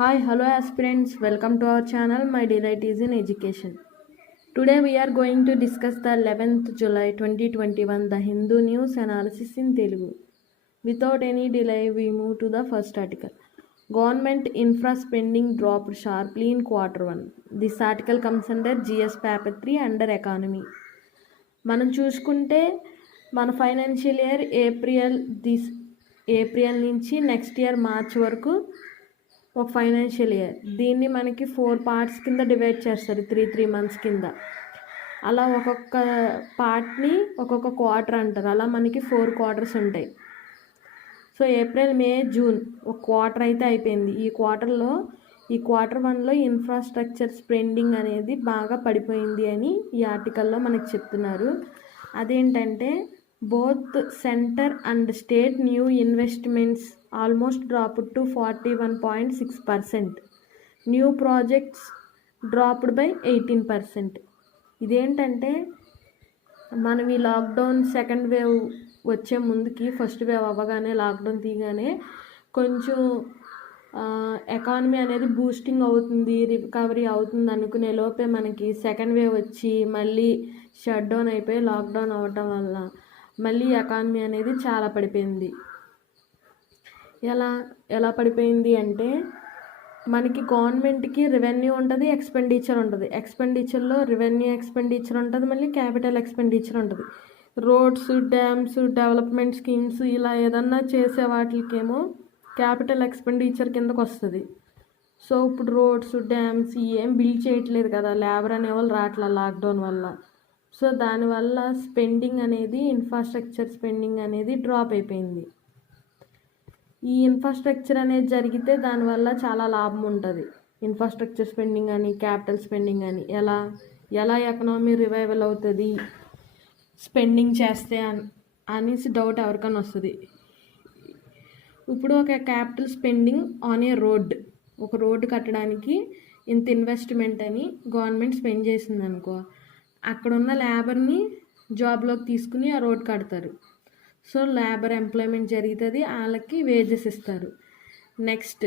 Hi, hello aspirants. Welcome to our channel. My delight is in education. Today we are going to discuss the 11th July 2021 the Hindu news analysis in Telugu. Without any delay, we move to the first article. Government infra spending dropped sharply in quarter 1. This article comes under GS paper 3 under economy. మనం చూసుకుంటే మన financial year April నుంచి next year March వరకు ఒక financial year. దీన్ని మనకి 4 parts కింద divide చేస్తారు, 3 మంత్స్ కింద. అలా ఒక్కొక్క పార్ట్ని ఒక్కొక్క క్వార్టర్ అంటారు. అలా మనకి 4 క్వార్టర్స్ ఉంటాయి. సో ఏప్రిల్, మే, జూన్ ఒక క్వార్టర్ అయితే అయిపోయింది. ఈ క్వార్టర్ 1లో ఇన్ఫ్రాస్ట్రక్చర్ స్పెండింగ్ అనేది బాగా పడిపోయింది అని ఈ ఆర్టికల్లో మనకు చెప్తున్నారు. అదేంటంటే both center and state new investments almost dropped to 41.6%. New projects dropped by 18%. ఇదేంటంటే మనం ఈ లాక్డౌన్ సెకండ్ వేవ్ వచ్చే ముందుకి ఫస్ట్ వేవ్ అవ్వగానే లాక్డౌన్ తీయగానే కొంచెం ఎకానమీ అనేది బూస్టింగ్ అవుతుంది, రికవరీ అవుతుంది అనుకునే లోపే మనకి సెకండ్ వేవ్ వచ్చి మళ్ళీ షట్ డౌన్ అయిపోయి లాక్డౌన్ అవ్వటం వల్ల మళ్ళీ ఎకానమీ అనేది చాలా పడిపోయింది. ఎలా పడిపోయింది అంటే మనకి గవర్నమెంట్కి రెవెన్యూ ఉంటుంది, ఎక్స్పెండిచర్ ఉంటుంది. ఎక్స్పెండిచర్లో రెవెన్యూ ఎక్స్పెండిచర్ ఉంటుంది, మళ్ళీ క్యాపిటల్ ఎక్స్పెండిచర్ ఉంటుంది. రోడ్స్, డ్యామ్స్, డెవలప్మెంట్ స్కీమ్స్ ఇలా ఏదన్నా చేసే వాటికేమో క్యాపిటల్ ఎక్స్పెండిచర్ కిందకు వస్తుంది. సో ఇప్పుడు రోడ్స్, డ్యామ్స్ ఏం బిల్డ్ చేయట్లేదు కదా, లేబర్ అనేవాళ్ళు రావట్లా లాక్డౌన్ వల్ల. సో దానివల్ల స్పెండింగ్ అనేది ఇన్ఫ్రాస్ట్రక్చర్ స్పెండింగ్ అనేది డ్రాప్ అయిపోయింది. ఈ ఇన్ఫ్రాస్ట్రక్చర్ అనేది జరిగితే దానివల్ల చాలా లాభం ఉంటుంది. ఇన్ఫ్రాస్ట్రక్చర్ స్పెండింగ్ అని, క్యాపిటల్ స్పెండింగ్ అని ఎలా ఎకనామీ రివైవల్ అవుతుంది స్పెండింగ్ చేస్తే అనేసి డౌట్ ఎవరికైనా వస్తుంది. ఇప్పుడు ఒక capital spending on a road, ఒక రోడ్డు కట్టడానికి ఇంత ఇన్వెస్ట్మెంట్ అని గవర్నమెంట్ స్పెండ్ చేసింది అనుకో, అక్కడ ఉన్న లేబర్ని జాబ్లోకి తీసుకుని ఆ రోడ్ కడతారు. సో లేబర్ ఎంప్లాయ్మెంట్ జరుగుతుంది, వాళ్ళకి వేజెస్ ఇస్తారు. నెక్స్ట్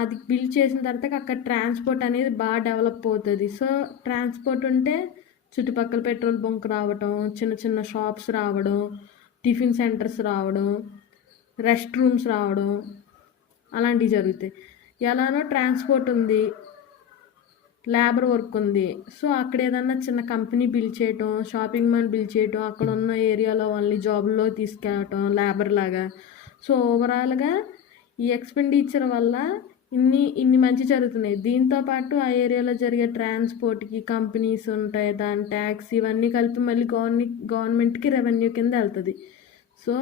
అది బిల్డ్ చేసిన తర్వాత అక్కడ ట్రాన్స్పోర్ట్ అనేది బాగా డెవలప్ అవుతుంది. సో ట్రాన్స్పోర్ట్ ఉంటే చుట్టుపక్కల పెట్రోల్ బంక్ రావడం, చిన్న చిన్న షాప్స్ రావడం, టిఫిన్ సెంటర్స్ రావడం, రెస్ట్ రూమ్స్ రావడం అలాంటివి జరుగుతాయి. ఎలానో ట్రాన్స్పోర్ట్ ఉంది, లేబర్ వర్క్ ఉంది. సో అక్కడ ఏదన్నా చిన్న కంపెనీ బిల్డ్ చేయటం, షాపింగ్ మాల్ బిల్డ్ చేయటం, అక్కడ ఉన్న ఏరియాలో వాళ్ళని జాబ్లో తీసుకెళ్ళటం లేబర్ లాగా. సో ఓవరాల్గా ఈ ఎక్స్పెండిచర్ వల్ల ఇన్ని మంచి జరుగుతున్నాయి. దీంతోపాటు ఆ ఏరియాలో జరిగే ట్రాన్స్పోర్ట్కి కంపెనీస్ ఉంటాయి, దాని ట్యాక్స్ ఇవన్నీ కలిపి మళ్ళీ గవర్నమెంట్కి రెవెన్యూ కింద వెళ్తుంది. సో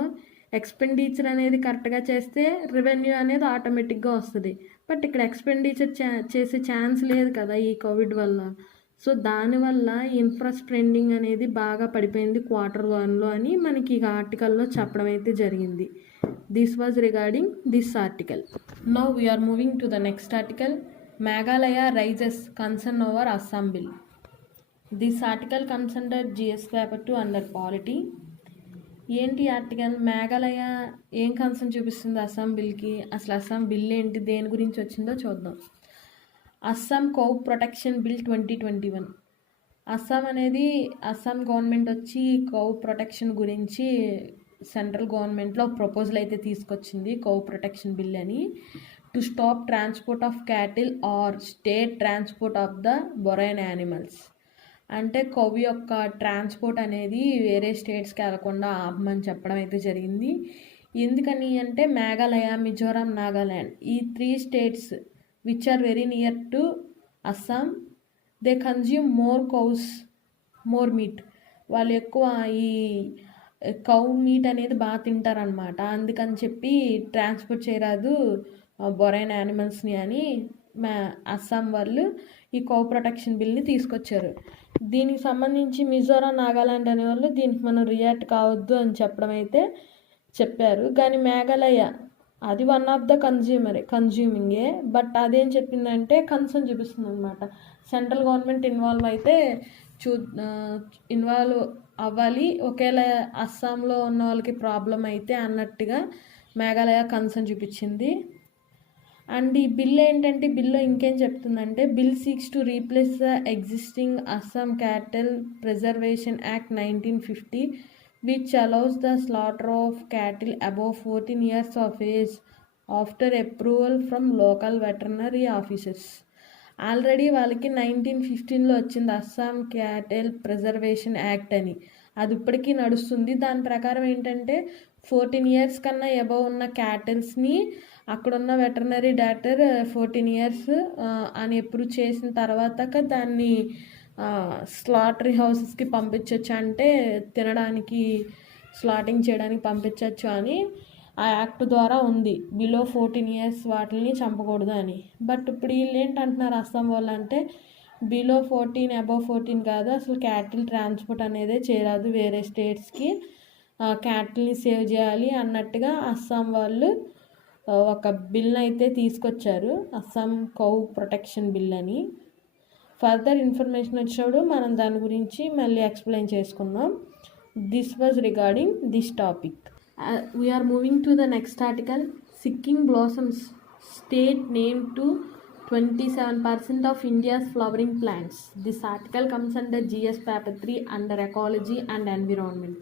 ఎక్స్పెండిచర్ అనేది కరెక్ట్గా చేస్తే రెవెన్యూ అనేది ఆటోమేటిక్గా వస్తుంది. బట్ ఇక్కడ ఎక్స్పెండిచర్ చేసే ఛాన్స్ లేదు కదా ఈ కోవిడ్ వల్ల. సో దానివల్ల ఇన్ఫ్రా స్పెండింగ్ అనేది బాగా పడిపోయింది క్వార్టర్ 1లో అని మనకి ఈ ఆర్టికల్లో చెప్పడం అయితే జరిగింది. This was regarding this article. Now we are moving to the next article. Meghalaya raises concern over Assam bill. This article comes under GS paper 2 under polity. ఏంటి ఆర్టికల్? మేఘాలయ ఏం కన్సర్న్ చూపిస్తుంది అస్సాం బిల్కి, అసలు అస్సాం బిల్ ఏంటి, దేని గురించి వచ్చిందో చూద్దాం. Assam cow protection bill 2021. Assam government వచ్చి కౌ ప్రొటెక్షన్ గురించి సెంట్రల్ గవర్నమెంట్లో ప్రపోజల్ అయితే తీసుకొచ్చింది, కౌ ప్రొటెక్షన్ బిల్ అని. To stop transport of cattle or state transport of the bovine animals. అంటే కౌ యొక్క ట్రాన్స్పోర్ట్ అనేది వేరే స్టేట్స్కి వెళ్లకుండా ఆపమని చెప్పడం అయితే జరిగింది. ఎందుకని అంటే మేఘాలయ, మిజోరాం, నాగాల్యాండ్ ఈ 3 states which are very near to Assam, they consume more cows, more meat. వాళ్ళు ఎక్కువ ఈ కౌ మీట్ అనేది బాగా తింటారనమాట. అందుకని చెప్పి ట్రాన్స్పోర్ట్ చేయరాదు బొరైన్ యానిమల్స్ని అని అస్సాం వాళ్ళు ఈ కౌ ప్రొటెక్షన్ బిల్ని తీసుకొచ్చారు. దీనికి సంబంధించి మిజోరాం, నాగాల్యాండ్ అనేవాళ్ళు దీనికి మనం రియాక్ట్ కావద్దు అని చెప్పడం అయితే చెప్పారు. కానీ మేఘాలయ అది వన్ ఆఫ్ ద కన్జ్యూమింగే, బట్ అదేం చెప్పిందంటే కన్సర్న్ చూపిస్తుంది అనమాట. సెంట్రల్ గవర్నమెంట్ ఇన్వాల్వ్ అవ్వాలి, ఒకేలా అస్సాంలో ఉన్న వాళ్ళకి ప్రాబ్లం అయితే అన్నట్టుగా మేఘాలయ కన్సర్న్ చూపించింది. అండ్ ఈ బిల్ ఏంటంటే బిల్లో ఇంకేం చెప్తుందంటే bill seeks to replace the existing Assam క్యాటల్ preservation act 1950 which allows the slaughter of cattle above 14 years of age after approval from local veterinary officers. Already వాళ్ళకి 1915లో వచ్చింది అస్సాం క్యాటల్ ప్రిజర్వేషన్ యాక్ట్ అని, అది ఇప్పటికీ నడుస్తుంది. దాని ప్రకారం ఏంటంటే 14 ఇయర్స్ కన్నా అబవ్ ఉన్న క్యాటిల్స్ని అక్కడున్న వెటర్నరీ డాక్టర్ 14 ఇయర్స్ అని అప్రూవ్ చేసిన తర్వాత దాన్ని స్లాటరీ హౌసెస్కి పంపించవచ్చు, అంటే తినడానికి స్లాటింగ్ చేయడానికి పంపించవచ్చు అని ఆ యాక్ట్ ద్వారా ఉంది. బిలో 14 ఇయర్స్ వాటిని చంపకూడదు అని. బట్ ఇప్పుడు వీళ్ళు ఏంటంటున్నారు అస్సాం వాళ్ళు అంటే బిలో 14 అబవ్ 14 కాదు, అసలు క్యాటిల్ ట్రాన్స్పోర్ట్ అనేది చేయరాదు వేరే స్టేట్స్కి, క్యాటిల్ని సేవ్ చేయాలి అన్నట్టుగా అస్సాం వాళ్ళు ఒక బిల్ అయితే తీసుకొచ్చారు, అస్సాం కౌ ప్రొటెక్షన్ బిల్ అని. ఫర్దర్ ఇన్ఫర్మేషన్ వచ్చినప్పుడు మనం దాని గురించి మళ్ళీ ఎక్స్ప్లెయిన్ చేసుకుందాం. This was regarding this topic. We are moving to the next article. Sikkim blossoms state name to 27% of India's flowering plants. This article comes under GS paper 3 under ecology and environment.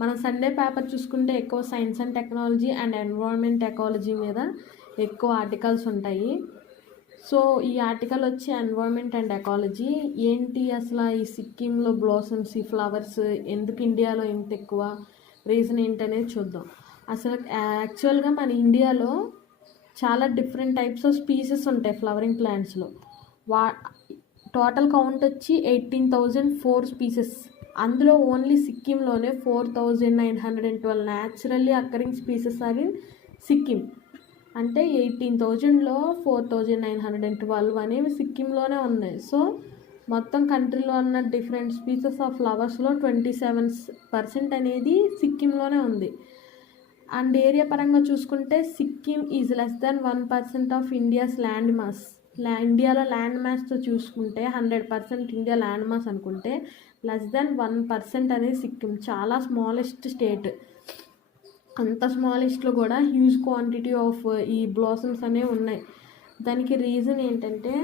మనం Sunday paper చూసుకుంటే ఎక్కువ science and technology and environment ecology మీద ఎక్కువ articles ఉంటాయి. So ఈ article వచ్చి environment and ecology. ఏంటి అసలు ఈ సిక్కింలో బ్లాసమ్స్, ఈ ఫ్లవర్స్ ఎందుకు ఇండియాలో ఎంత ఎక్కువ, రీజన్ ఏంటనేది చూద్దాం. అసలు యాక్చువల్గా మన ఇండియాలో చాలా డిఫరెంట్ టైప్స్ ఆఫ్ స్పీసెస్ ఉంటాయి ఫ్లవరింగ్ ప్లాంట్స్లో. టోటల్ కౌంట్ వచ్చి 18,004 స్పీసెస్. అందులో ఓన్లీ సిక్కింలోనే 4,912 naturally occurring species are in Sikkim. అంటే 18,000లో 4,912 అనేవి సిక్కింలోనే ఉన్నాయి. సో మొత్తం కంట్రీలో ఉన్న డిఫరెంట్ స్పీసెస్ ఆఫ్ ఫ్లవర్స్లో 27% అనేది సిక్కింలోనే ఉంది. అండ్ ఏరియా పరంగా చూసుకుంటే Sikkim is less than 1% of India's land mass. ఇండియాలో ల్యాండ్ మాస్తో చూసుకుంటే 100% ఇండియా ల్యాండ్ మాస్ అనుకుంటే లెస్ దాన్ 1% అనేది సిక్కిం. చాలా స్మాలెస్ట్ స్టేట్. అంత స్మాలెస్ట్లో కూడా హ్యూజ్ క్వాంటిటీ ఆఫ్ ఈ బ్లాసమ్స్ అనేవి ఉన్నాయి. దానికి రీజన్ ఏంటంటే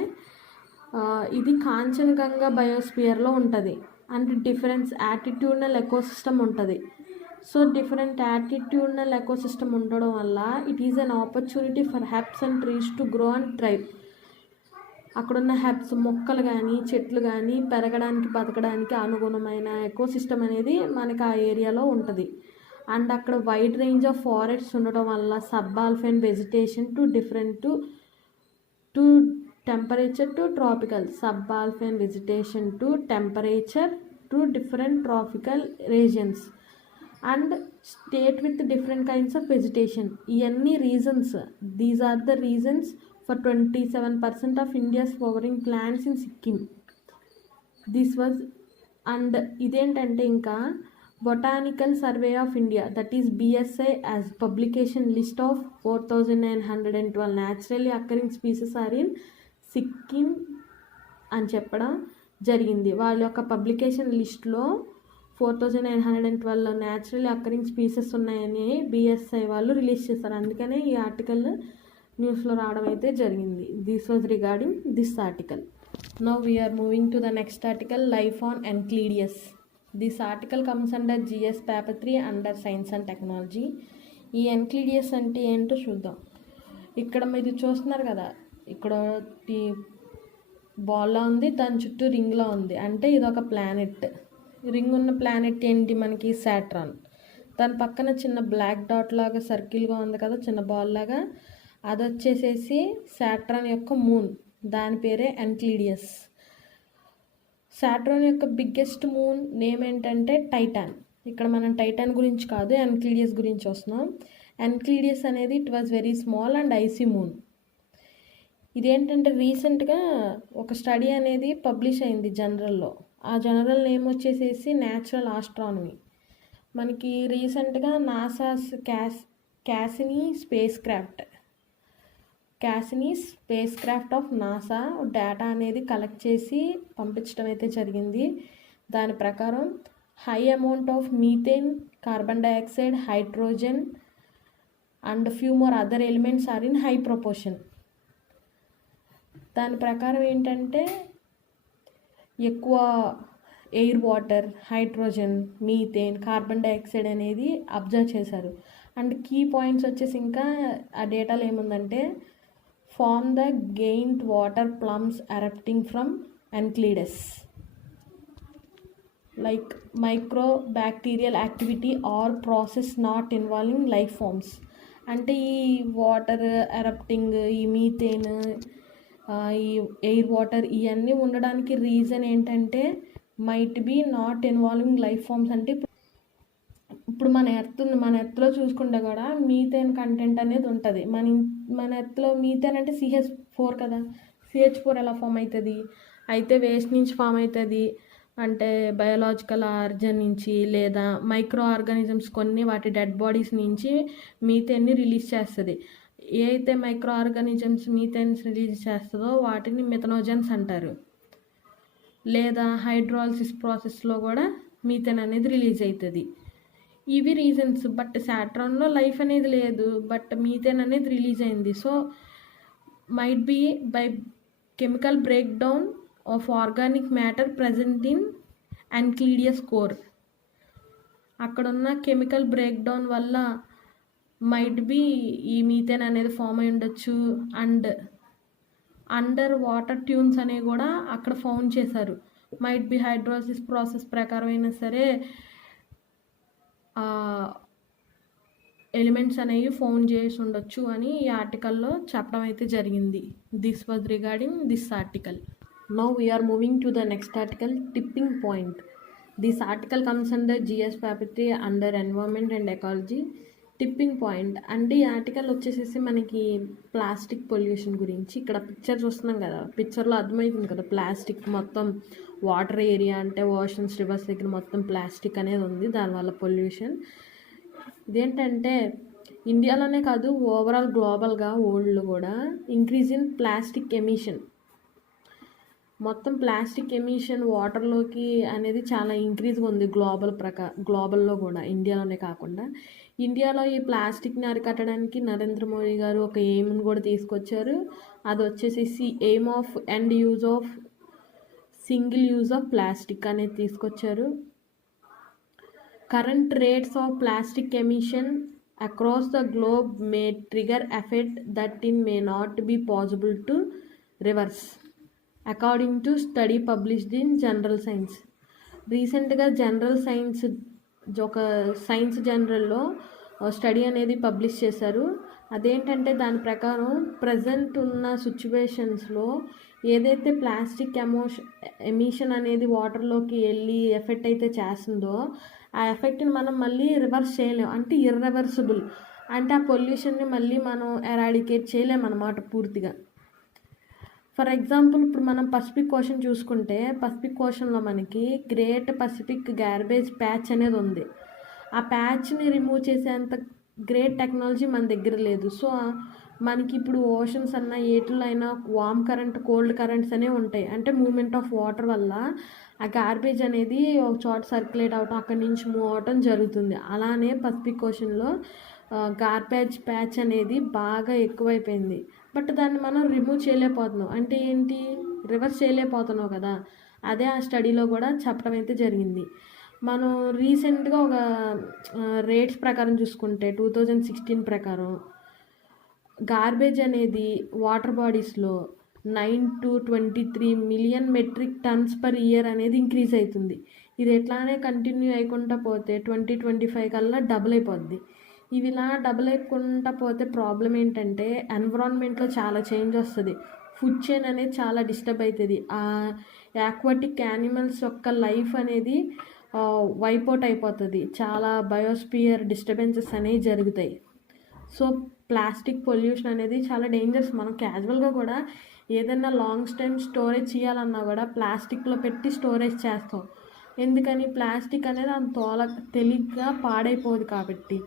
ఇది కాంచనగంగా బయోస్పియర్లో ఉంటుంది అండ్ డిఫరెన్స్ యాటిట్యూడ్నల్ ఎకోసిస్టమ్ ఉంటుంది. సో డిఫరెంట్ యాటిట్యూడ్నల్ ఎకోసిస్టమ్ ఉండడం వల్ల it is an opportunity for హెబ్స్ and trees to grow and thrive. అక్కడున్న హెబ్స్ మొక్కలు కానీ చెట్లు కానీ పెరగడానికి బతకడానికి అనుగుణమైన ఎకోసిస్టమ్ అనేది మనకి ఆ ఏరియాలో ఉంటుంది. అండ్ అక్కడ వైడ్ రేంజ్ ఆఫ్ ఫారెస్ట్స్ ఉండడం వల్ల sub alpine vegetation to different to temperature to tropical, sub alpine vegetation to temperature to different tropical reasons and state with different kinds of vegetation. ఇవన్నీ reasons, these are the reasons for 27% of India's flowering plants in Sikkim. This was and ఇదేంటంటే ఇంకా botanical survey of India that is BSI as publication list of 4,912 naturally occurring species are in Sikkim అని చెప్పడం జరిగింది. వాళ్ళ యొక్క publication లిస్ట్లో 4,912 naturally occurring species ఉన్నాయని BSI వాళ్ళు రిలీజ్ చేస్తారు. అందుకనే ఈ ఆర్టికల్ న్యూస్లో రావడం అయితే జరిగింది. This was regarding this article. Now we are moving to the next article, life on Enceladus. This article comes under GS paper 3 under science and technology. ఈ ఎన్క్లీడియస్ అంటే ఏంటో చూద్దాం. ఇక్కడ మీరు చూస్తున్నారు కదా, ఇక్కడ బాల్లా ఉంది, దాని చుట్టూ రింగ్లా ఉంది, అంటే ఇది ఒక ప్లానెట్. రింగ్ ఉన్న ప్లానెట్ ఏంటి మనకి సాట్రాన్. దాని పక్కన చిన్న బ్లాక్ డాట్ లాగా సర్కిల్గా ఉంది కదా, చిన్న బాల్ లాగా, అది వచ్చేసేసి సాట్రాన్ యొక్క మూన్. దాని పేరే ఎన్క్లీడియస్. సాట్రాన్ యొక్క బిగ్గెస్ట్ మూన్ నేమ్ ఏంటంటే టైటాన్. ఇక్కడ మనం టైటాన్ గురించి కాదు, ఎన్క్లీడియస్ గురించి వస్తున్నాం. ఎన్క్లీడియస్ అనేది it was very small and icy moon. ఇదేంటంటే రీసెంట్గా ఒక స్టడీ అనేది పబ్లిష్ అయింది జనరల్లో. ఆ జనరల్ నేమ్ వచ్చేసేసి న్యాచురల్ ఆస్ట్రానమీ. మనకి రీసెంట్గా NASA's Cassini spacecraft of NASA data అనేది కలెక్ట్ చేసి పంపించడం అయితే జరిగింది. దాని ప్రకారం high amount of methane, carbon dioxide, hydrogen and few more other elements are in high proportion. దాని ప్రకారం ఏంటంటే ఎక్కువ air, water, hydrogen, methane, carbon dioxide అనేది అబ్జర్వ్ చేశారు. అండ్ కీ పాయింట్స్ వచ్చేసి ఇంకా ఆ డేటాలో ఏముందంటే from the gained water plumes erupting from Enceladus like micro bacterial activity or process not involving life forms. అంటే ఈ వాటర్ ఎరప్టింగ్, ఈ మీథేన్, ఈ ఎయిర్, వాటర్ ఇవన్నీ ఉండడానికి రీజన్ ఏంటంటే might be not involving life forms. అంటే ఇప్పుడు మన ఎర్త్లో చూసుకుంటే కూడా మీథేన్ కంటెంట్ అనేది ఉంటుంది. మన ఎర్త్లో మీథేన్ అంటే CH4 కదా. CH4 ఎలా ఫామ్ అవుతుంది? అయితే వేస్ట్ నుంచి ఫామ్ అవుతుంది. అంటే బయోలాజికల్ ఆర్జన్ నుంచి లేదా మైక్రో ఆర్గానిజమ్స్ కొన్ని వాటి డెడ్ బాడీస్ నుంచి మీథేన్ని రిలీజ్ చేస్తుంది. ఏ అయితే మైక్రో ఆర్గానిజమ్స్ మీథేన్స్ రిలీజ్ చేస్తుందో వాటిని మిథనోజన్స్ అంటారు. లేదా హైడ్రాలసిస్ ప్రాసెస్లో కూడా మీథేన్ అనేది రిలీజ్ అవుతుంది. ఇవి రీజన్స్. బట్ సాటర్న్లో లైఫ్ అనేది లేదు, బట్ మీథేన్ అనేది రిలీజ్ అయింది. So might be by chemical break down of organic matter present in Enceladus core. అక్కడున్న కెమికల్ బ్రేక్ డౌన్ వల్ల మైట్ బీ ఈ మీథేన్ అనేది ఫామ్ అయి ఉండొచ్చు. అండ్ అండర్ వాటర్ ట్యూన్స్ అనేవి కూడా అక్కడ ఫౌండ్ చేశారు. మైట్ బీ హైడ్రోసిస్ ప్రాసెస్ ప్రకారం అయినా సరే ఎలిమెంట్స్ అనేవి ఫౌండ్ చేసి ఉండొచ్చు అని ఈ ఆర్టికల్లో చెప్పడం అయితే జరిగింది. This was regarding this article. Now we are moving to the next article, tipping point. This article comes under GS faculty under environment and ecology. Tipping point అంటే ఈ ఆర్టికల్ వచ్చేసేసి మనకి ప్లాస్టిక్ పొల్యూషన్ గురించి. ఇక్కడ పిక్చర్ చూస్తున్నాం కదా, పిక్చర్లో అర్థమవుతుంది కదా ప్లాస్టిక్ మొత్తం వాటర్ ఏరియా అంటే ఓషన్స్, రివర్స్ దగ్గర మొత్తం ప్లాస్టిక్ అనేది ఉంది, దానివల్ల పొల్యూషన్. ఇదేంటంటే ఇండియాలోనే కాదు ఓవరాల్ గ్లోబల్గా వరల్డ్లో కూడా ఇంక్రీజ్ ఇన్ ప్లాస్టిక్ ఎమిషన్. మొత్తం ప్లాస్టిక్ ఎమిషన్ వాటర్లోకి అనేది చాలా ఇంక్రీజ్గా ఉంది గ్లోబల్లో కూడా, ఇండియాలోనే కాకుండా. ఇండియాలో ఈ ప్లాస్టిక్ని అరికట్టడానికి నరేంద్ర మోడీ గారు ఒక ఎయిమ్ని కూడా తీసుకొచ్చారు. అది వచ్చేసి aim of end use of single use of plastic అనేది తీసుకొచ్చారు. Current rates of plastic emission across the globe may trigger effect that in may not be possible to reverse according to study published in journal science. రీసెంట్గా journal science ఒక science జనరల్లో study అనేది publish చేశారు. అదేంటంటే దాని ప్రకారం present ఉన్న సిచ్యువేషన్స్లో ఏదైతే ప్లాస్టిక్ ఎమిషన్ అనేది వాటర్లోకి వెళ్ళి ఎఫెక్ట్ అయితే చేస్తుందో ఆ ఎఫెక్ట్ని మనం మళ్ళీ రివర్స్ చేయలేం. అంటే ఇర్రివర్సిబుల్. అంటే ఆ పొల్యూషన్ని మళ్ళీ మనం ఎరాడికేట్ చేయలేమన్నమాట పూర్తిగా. ఫర్ ఎగ్జాంపుల్ ఇప్పుడు మనం పసిఫిక్ ఓషన్ చూసుకుంటే పసిఫిక్ ఓషన్లో మనకి గ్రేట్ పసిఫిక్ గార్బేజ్ ప్యాచ్ అనేది ఉంది. ఆ ప్యాచ్ని రిమూవ్ చేసేంత గ్రేట్ టెక్నాలజీ మన దగ్గర లేదు. సో మనకి ఇప్పుడు ఓషన్స్ అన్న ఏటిలో అయినా వార్మ్ కరెంట్, కోల్డ్ కరెంట్స్ అనేవి ఉంటాయి. అంటే మూమెంట్ ఆఫ్ వాటర్ వల్ల ఆ గార్బేజ్ అనేది ఒక చోట సర్క్యులేట్ అవటం, అక్కడి నుంచి మూవ్ అవటం జరుగుతుంది. అలానే పసిఫిక్ ఓషన్లో గార్బేజ్ ప్యాచ్ అనేది బాగా ఎక్కువైపోయింది. బట్ దాన్ని మనం రిమూవ్ చేయలేకపోతున్నాం. అంటే ఏంటి, రివర్స్ చేయలేకపోతున్నాం కదా. అదే ఆ స్టడీలో కూడా చెప్పడం అయితే జరిగింది. మనం రీసెంట్గా ఒక రేట్స్ ప్రకారం చూసుకుంటే 2016 ప్రకారం గార్బేజ్ అనేది వాటర్ బాడీస్లో 9 to 23 million metric tons per year అనేది ఇంక్రీజ్ అవుతుంది. ఇది ఎట్లానే కంటిన్యూ అయ్యకుండా పోతే 2025 కల్లా డబుల్ అయిపోద్ది. ఇవి ఇలా డబుల్ అయిపోకుండా పోతే ప్రాబ్లం ఏంటంటే ఎన్విరాన్మెంట్లో చాలా చేంజ్ వస్తుంది. ఫుడ్ చైన్ అనేది చాలా డిస్టర్బ్ అవుతుంది. ఆ యాక్వాటిక్ యానిమల్స్ యొక్క లైఫ్ అనేది వైపౌట్ అయిపోతుంది. చాలా బయోస్పియర్ డిస్టర్బెన్సెస్ అనేవి జరుగుతాయి. సో ప్లాస్టిక్ పొల్యూషన్ అనేది చాలా డేంజరస్. మనం క్యాజువల్గా కూడా ఏదైనా లాంగ్ టైం స్టోరేజ్ చేయాలన్నా కూడా ప్లాస్టిక్లో పెట్టి స్టోరేజ్ చేస్తాం. ఎందుకని, ప్లాస్టిక్ అనేది అంత తేలిగ్గా పాడైపోదు కాబట్టి.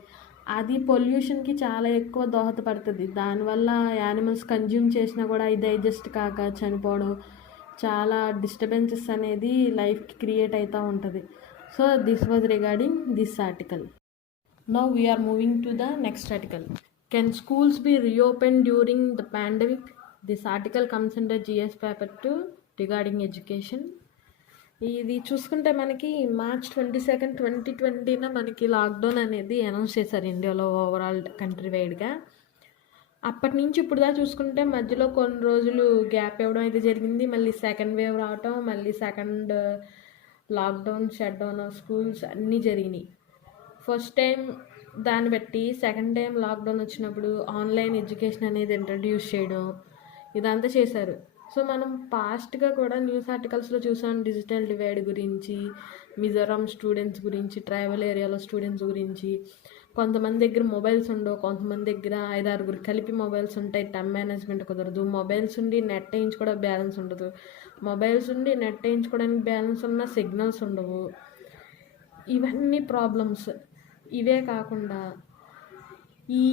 అది పొల్యూషన్కి చాలా ఎక్కువ దోహదపడుతుంది. దానివల్ల యానిమల్స్ కన్జ్యూమ్ చేసినా కూడా ఇది డైజెస్ట్ కాక చనిపోవడం, చాలా డిస్టర్బెన్సెస్ అనేది లైఫ్కి క్రియేట్ అవుతూ ఉంటుంది. So this was regarding this article. Now we are moving to the next article. Can schools be reopened during the pandemic? This article comes in the GS paper 2 regarding education. ఇది చూసుకుంటే మనకి March 22, 2020 మనకి lockdown అనేది announce చేశారు ఇండియాలో overall country వైడ్గా. అప్పటి నుంచి ఇప్పుడు దాకా చూసుకుంటే మధ్యలో కొన్ని రోజులు గ్యాప్ ఇవ్వడం అయితే జరిగింది. మళ్ళీ సెకండ్ వేవ్ రావటం, మళ్ళీ second lockdown, shut down of schools అన్నీ జరిగినాయి. ఫస్ట్ టైం దాన్ని బట్టి సెకండ్ టైం లాక్డౌన్ వచ్చినప్పుడు ఆన్లైన్ ఎడ్యుకేషన్ అనేది ఇంట్రడ్యూస్ చేయడం ఇదంతా చేశారు. సో మనం పాస్ట్గా కూడా న్యూస్ ఆర్టికల్స్లో చూసాం డిజిటల్ డివైడ్ గురించి, మిజోరాం స్టూడెంట్స్ గురించి, ట్రైబల్ ఏరియాలో స్టూడెంట్స్ గురించి. కొంతమంది దగ్గర మొబైల్స్ ఉండవు, కొంతమంది దగ్గర 5-6 కలిపి మొబైల్స్ ఉంటాయి, టైం మేనేజ్మెంట్ కుదరదు. మొబైల్స్ ఉండి నెట్ వేయించుకోవడానికి బ్యాలెన్స్ ఉండదు, మొబైల్స్ ఉండి నెట్ వేయించుకోవడానికి బ్యాలెన్స్ ఉన్న సిగ్నల్స్ ఉండవు. ఇవన్నీ ప్రాబ్లమ్స్. ఇవే కాకుండా ఈ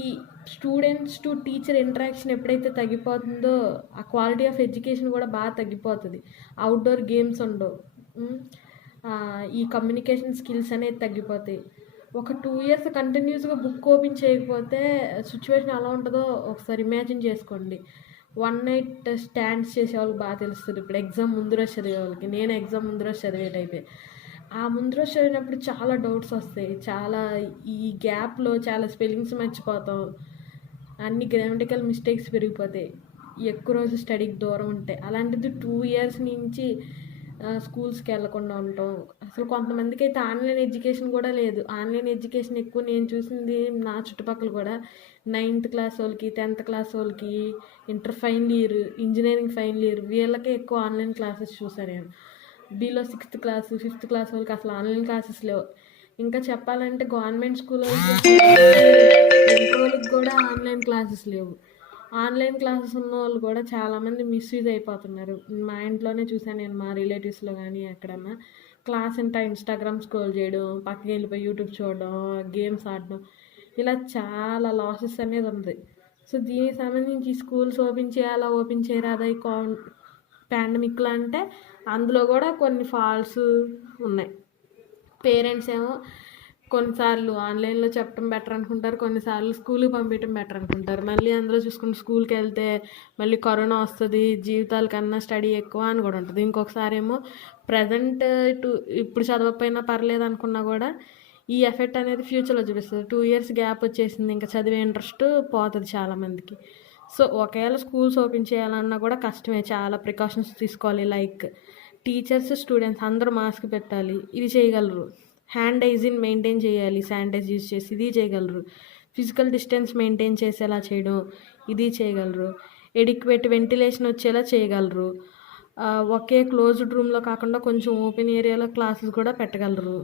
స్టూడెంట్స్ టు టీచర్ ఇంటరాక్షన్ ఎప్పుడైతే తగ్గిపోతుందో ఆ క్వాలిటీ ఆఫ్ ఎడ్యుకేషన్ కూడా బాగా తగ్గిపోతుంది. అవుట్డోర్ గేమ్స్ ఉండవు, ఈ కమ్యూనికేషన్ స్కిల్స్ అనేది తగ్గిపోతాయి. ఒక 2 years కంటిన్యూస్గా బుక్ ఓపెన్ చేయకపోతే సిచ్యువేషన్ ఎలా ఉంటుందో ఒకసారి ఇమాజిన్ చేసుకోండి. 1 night స్టాండ్స్ చేసే వాళ్ళకి బాగా తెలుస్తుంది. ఇప్పుడు ఎగ్జామ్ ముందు రోజు చదివే వాళ్ళకి, నేను ఎగ్జామ్ ముందు రోజు చదివే టైపే. ఆ ముందు రోజు చదివినప్పుడు చాలా డౌట్స్ వస్తాయి, చాలా ఈ గ్యాప్లో చాలా స్పెల్లింగ్స్ మర్చిపోతాం, అన్ని గ్రామటికల్ మిస్టేక్స్ పెరిగిపోతాయి, ఎక్కువ రోజు స్టడీకి దూరం ఉంటాయి. అలాంటిది 2 years నుంచి స్కూల్స్కి వెళ్ళకుండా ఉంటాం. అసలు కొంతమందికి అయితే ఆన్లైన్ ఎడ్యుకేషన్ కూడా లేదు. ఆన్లైన్ ఎడ్యుకేషన్ ఎక్కువ నేను చూసింది నా చుట్టుపక్కల కూడా 9th class వాళ్ళకి, 10th class వాళ్ళకి, inter final year, engineering final year వీళ్ళకే ఎక్కువ ఆన్లైన్ క్లాసెస్ చూసాను నేను. Below 6th class, 5th class వాళ్ళకి అసలు ఆన్లైన్ క్లాసెస్ లేవు. ఇంకా చెప్పాలంటే గవర్నమెంట్ స్కూల్ వాళ్ళకి కూడా ఆన్లైన్ క్లాసెస్ లేవు. ఆన్లైన్ క్లాసెస్ ఉన్న వాళ్ళు కూడా చాలామంది మిస్యూజ్ అయిపోతున్నారు. మా ఇంట్లోనే చూసాను నేను, మా రిలేటివ్స్లో కానీ ఎక్కడన్నా క్లాస్ అంటే ఇన్స్టాగ్రామ్ స్క్రోల్ చేయడం, పక్కకి వెళ్ళిపోయి యూట్యూబ్ చూడడం, గేమ్స్ ఆడడం, ఇలా చాలా లాసెస్ అనేది ఉంది. సో దీనికి సంబంధించి స్కూల్స్ ఓపెన్ చేయాలా, ఓపెన్ చేయరాదా ఈ పాండమిక్లో అంటే అందులో కూడా కొన్ని ఫాల్స్ ఉన్నాయి. పేరెంట్స్ ఏమో కొన్నిసార్లు ఆన్లైన్లో చెప్పడం బెటర్ అనుకుంటారు, కొన్నిసార్లు స్కూల్కి పంపించడం బెటర్ అనుకుంటారు. మళ్ళీ అందులో చూసుకుని స్కూల్కి వెళ్తే మళ్ళీ కరోనా వస్తుంది, జీవితాల కన్నా స్టడీ ఎక్కువ అని కూడా ఉంటుంది. ఇంకొకసారి ఏమో ప్రజెంట్ ఇప్పుడు చదవకపోయినా పర్లేదు అనుకున్నా కూడా ఈ ఎఫెక్ట్ అనేది ఫ్యూచర్లో చూపిస్తుంది. 2 years గ్యాప్ వచ్చేసింది, ఇంకా చదివే ఇంట్రెస్ట్ పోతుంది చాలామందికి. సో ఒకవేళ స్కూల్స్ ఓపెన్ చేయాలన్నా కూడా కష్టమే, చాలా ప్రికాషన్స్ తీసుకోవాలి. లైక్ టీచర్స్, స్టూడెంట్స్ అందరూ మాస్క్ పెట్టాలి, ఇది చేయగలరు. హ్యాండ్ హైజీన్ మెయింటైన్ చేయాలి, శానిటైజ్ యూజ్ చేసి, ఇది చేయగలరు. ఫిజికల్ డిస్టెన్స్ మెయింటైన్ చేసేలా చేయడం, ఇది చేయగలరు. ఎడిక్వేట్ వెంటిలేషన్ వచ్చేలా చేయగలరు. ఒకే క్లోజ్డ్ రూమ్లో కాకుండా కొంచెం ఓపెన్ ఏరియాలో క్లాసెస్ కూడా పెట్టగలరు.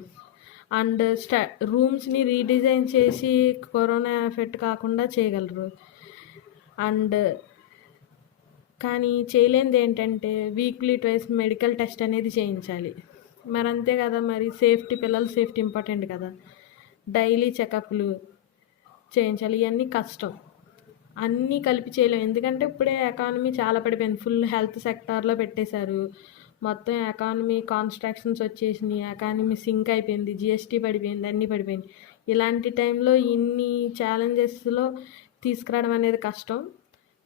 అండ్ రూమ్స్ని రీడిజైన్ చేసి కరోనా ఎఫెక్ట్ కాకుండా చేయగలరు. అండ్ కానీ చేయలేనిది ఏంటంటే వీక్లీ 2 మెడికల్ టెస్ట్ అనేది చేయించాలి. మరి అంతే కదా, మరి సేఫ్టీ, పిల్లల సేఫ్టీ ఇంపార్టెంట్ కదా, డైలీ చెకప్లు చేయించాలి. ఇవన్నీ కష్టం, అన్నీ కలిపి చేయలేము. ఎందుకంటే ఇప్పుడే ఎకానమీ చాలా పడిపోయింది, ఫుల్ హెల్త్ సెక్టార్లో పెట్టేశారు. మొత్తం ఎకానమీ కాన్స్ట్రక్షన్స్ వచ్చేసినాయి, ఎకానమీ సింక్ అయిపోయింది, జిఎస్టీ పడిపోయింది, అన్నీ పడిపోయింది. ఇలాంటి టైంలో ఇన్ని ఛాలెంజెస్లో తీసుకురావడం అనేది కష్టం.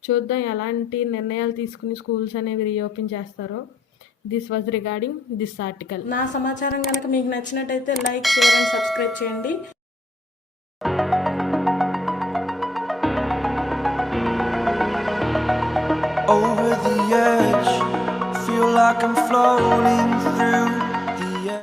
చూద్దాం ఎలాంటి నిర్ణయాలు తీసుకుని స్కూల్స్ అనేవి రీఓపెన్ చేస్తారో. This was regarding this article. నా సమాచారం కనుక మీకు నచ్చినట్టయితే లైక్, షేర్ అండ్ సబ్స్క్రైబ్ చేయండి. Over the edge, feel like I'm floating through